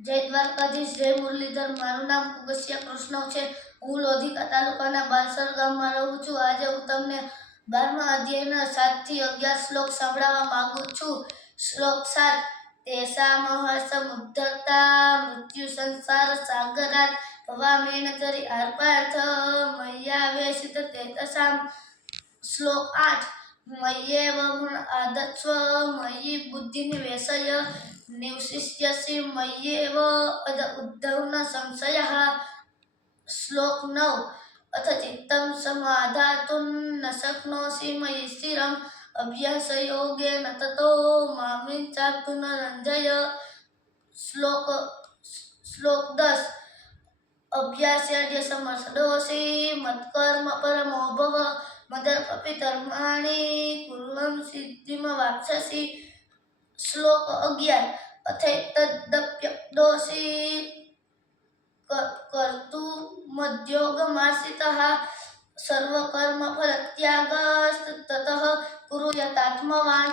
જય દ્વારકાધીશ, જય મુરલીધર। મારું નામ કુગસિયા કૃષ્ણ છે। હું લોધિકા તાલુકાના બાલસર ગામમાં રહું છું। આજે હું તમને 12મા અધ્યાયના 7 થી 11 શ્લોક સંભળાવવા માંગુ છું। શ્લોક 7। તેષામહ સમુદ્ધતા મૃત્યુ સંસાર સાગરાત ભવામેન તરી આર્પાર્થ મય્યાવેશિત તેતસામ। શ્લોક 8। મય્યેવ ગુણ આદત્સ્વ મય્યિ બુદ્ધિ નિવેશય નિવશિષ્યસि મય્યેવ અદ ઉદ્ધવ ન સંશયઃ। શ્લોક 9। અથ ચિત્તં સમાધાતું ન શક્નોષિ મયિ સ્થિરં અભ્યાસયોગેન તતો મામિચ્છાપ્તુ ન રંજય। શ્લોક 10। અભ્યાસ્યાદ્ય સમર્થદોષિ મત્કર્મ પરમો ભવ મદર્પપિતર્માણિ કુર્વં સિદ્ધિમ વાપ્સ્યસि। શ્લોક 11। અથૈતદપ્યદોષિ કર્તુમદ્યોગમાશ્રિતઃ સર્વકર્મફલત્યાગસ્તતઃ કુરુ યતાત્મવાન।